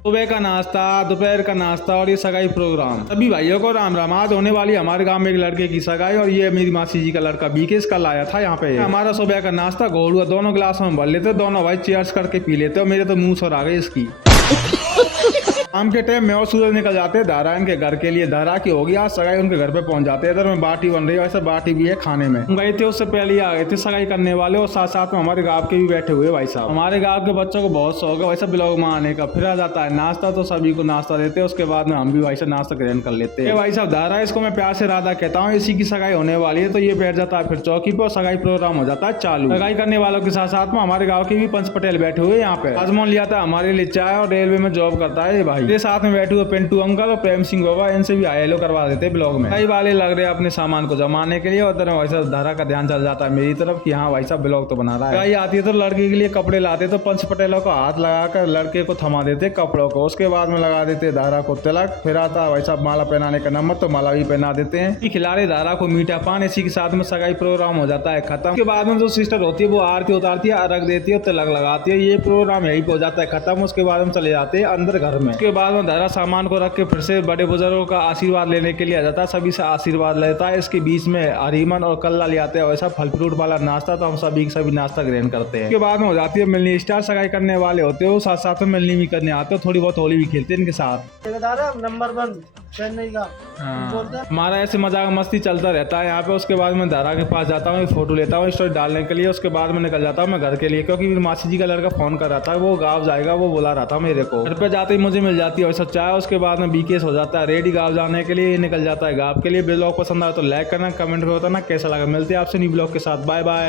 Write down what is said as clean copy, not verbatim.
सुबह का नाश्ता, दोपहर का नाश्ता और ये सगाई प्रोग्राम। सभी भाइयों को राम राम। आज होने वाली हमारे गांव में एक लड़के की सगाई और ये मेरी मासी जी का लड़का बीकेस कल आया था यहाँ पे। हमारा सुबह का नाश्ता घोल हुआ, दोनों गिलास में भर लेते, दोनों भाई चेयर्स करके पी लेते और मेरे तो मुंह सर आ गई इसकी। शाम के टाइम में और सूरज निकल जाते हैं धारा इनके घर के लिए। धारा की होगी आज सगाई, उनके घर पे पहुंच जाते हैं। इधर में बाटी बन रही है, वैसे बाटी भी है खाने में। हम गए थे उससे पहले ही आ गए थे सगाई करने वाले और साथ साथ में हमारे गांव के भी बैठे हुए भाई साहब। हमारे गांव के बच्चों को बहुत शौक है वैसे ब्लॉग में आने का। फिर आ जाता है नाश्ता, तो सभी को नाश्ता देते हैं, उसके बाद में हम भी भाई साहब नाश्ता ग्रहण कर लेते हैं। भाई साहब धारा, इसको मैं प्यार से राधा कहता हूँ, इसी की सगाई होने वाली है तो ये बैठ जाता है फिर चौकी पे और सगाई प्रोग्राम हो जाता है चालू। सगाई करने वालों के साथ साथ में हमारे गाँव के भी पंच पटेल बैठे हुए यहाँ पे। आजमोन लिया था हमारे लिए चाय और रेलवे में जॉब करता है ये भाई। मेरे साथ में बैठे हुए पिंटू अंकल और प्रेम सिंह बाबा, इनसे भी हेलो करवा देते ब्लॉग में। कई वाले लग रहे हैं अपने सामान को जमाने के लिए और भाई साहब धारा का ध्यान चल जाता है मेरी तरफ कि हाँ भाई साहब ब्लॉग तो बना रहा है। कई आती है तो लड़के के लिए कपड़े लाते तो पंच पटेलों को हाथ लगाकर लड़के को थमा देते कपड़ों को, उसके बाद में लगा देते धारा को तिलक। फिर आता है भाई साहब माला पहनाने का नंबर, तो माला भी पहना देते हैं। खिला रहे धारा को मीठा पान, इसी के साथ में सगाई प्रोग्राम हो जाता है खत्म। उसके बाद में जो सिस्टर होती है वो आरती उतारती है, अर्घ देती है, तिलक लगाती है। ये प्रोग्राम यही हो जाता है खत्म। उसके बाद हम चले जाते हैं अंदर घर में। उसके बाद में धारा सामान को रख के फिर से बड़े बुजुर्गों का आशीर्वाद लेने के लिए आ जाता है, सभी से आशीर्वाद लेता है। इसके बीच में हरीमन और कल्ला ले आते हैं वैसा फल फ्रूट वाला नाश्ता, तो हम सभी नाश्ता ग्रहण करते हैं। उसके बाद में हो जाती है मिलनी स्टार। सगाई करने वाले होते हो साथ साथ में मिलनी भी करने आते हो, थोड़ी बहुत होली भी खेलते हैं इनके साथ। नंबर 1 चेन्नई का हमारा ऐसे मजाक मस्ती चलता रहता है यहाँ पे। उसके बाद मैं धारा के पास जाता हूँ, फोटो लेता हूँ स्टोरी डालने के लिए। उसके बाद में निकल जाता हूँ मैं घर के लिए, क्योंकि मेरी मासी जी का लड़का फोन कर रहा था, वो गाँव जाएगा, वो बुला रहा था मेरे को। घर पे जाते ही मुझे मिल जाती है वैसा चाय। उसके बाद में बीकेस हो जाता है रेडी गाँव जाने के लिए, निकल जाता है गाँव के लिए। ब्लॉग पसंद आया तो लाइक करना, कमेंट में बताना कैसा लगा। मिलते हैं आपसे न्यू ब्लॉग के साथ। Bye bye.